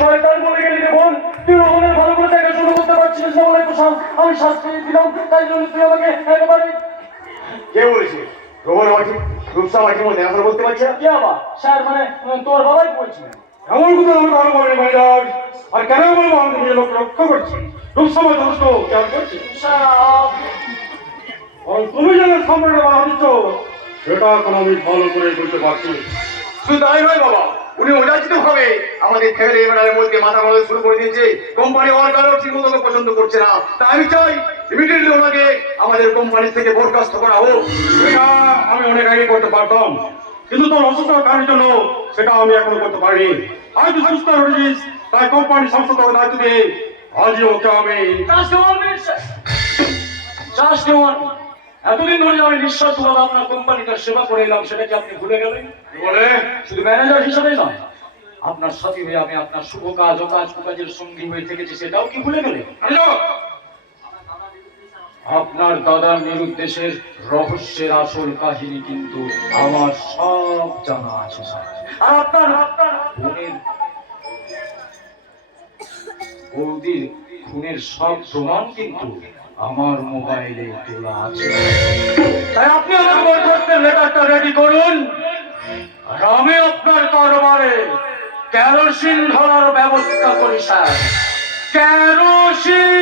শয়তান বলে গেলি রে বোন তুই রোহনের ভালো করে দেখা শুরু করতে পারছিস না বলে তো আমি শাস্তি দিলাম তাই জন্য তুই আমাকে একেবারে কে বলেছে? রোহন আমার রূপসা ঠিক মতো দেখাশোনা করতে পারছে কি আবার? স্যার মানে তোর বাবাই বলছিলেন এমন কথা আমি ভালো বলি ভাইজান আর কেন বলব আমি নিজের লোক রক্ষা করছি? রূপসভা যথেষ্ট খেয়াল করছি। স্যার। তুমি যেন সম্রাটে বাধা দিচ্ছ সেটা এখন আমি ভালো করে বুঝতে পারছি। শুধু তাই নয় বাবা উনি অযাচিত ভাবে আমাদের ফ্যামিলি এমএনআর মধ্যে মাথা মারা শুরু করে দিয়েছে। কোম্পানি ওয়ার্কারও ঠিক মতো পছন্দ করছে না। তাই আমি চাই ইমিডিয়েটলি ওনাকে আমাদের কোম্পানি থেকে বরখাস্ত করা হোক। সেটা আমি অনেক আগে করতে পারতাম। কিন্তু তোর অসুস্থতার কারণের জন্য সেটা আমি এখনও করতে পারিনি। আজ সুস্থ হয়েছিস, তাই কোম্পানি সংস্থা দায়িত্ব দিয়ে আজই ওকে আমি মিনিট স্যার জাস্ট ওয়ান এতদিন ধরে আমি নিঃস্বার্থভাবে আপনার কোম্পানিতে সেবা করে এলাম সেটা কি আপনি ভুলে গেলেন? বলে? শুধু ম্যানেজার হিসেবেই নয় আপনার সাথী হয়ে আমি আপনার শুভ কাজ ও কাজ কুকাজের সঙ্গী হয়ে থেকেছি সেটাও কি ভুলে গেলেন? আপনার দাদার নিরুদ্দেশের রহস্যের আসল কাহিনী কিন্তু আমার সব জানা আছে স্যার। আর আপনার আপনার বোনের বৌদির খুনের সব প্রমাণ কিন্তু আমার মোবাইলে তোলা আছে। তাই আপনি আমার বরখাস্তের লেটারটা রেডি করুন। আর আমি আপনার কারবারে কেরোসিন ধরার ব্যবস্থা করি, স্যার। কেরোসিন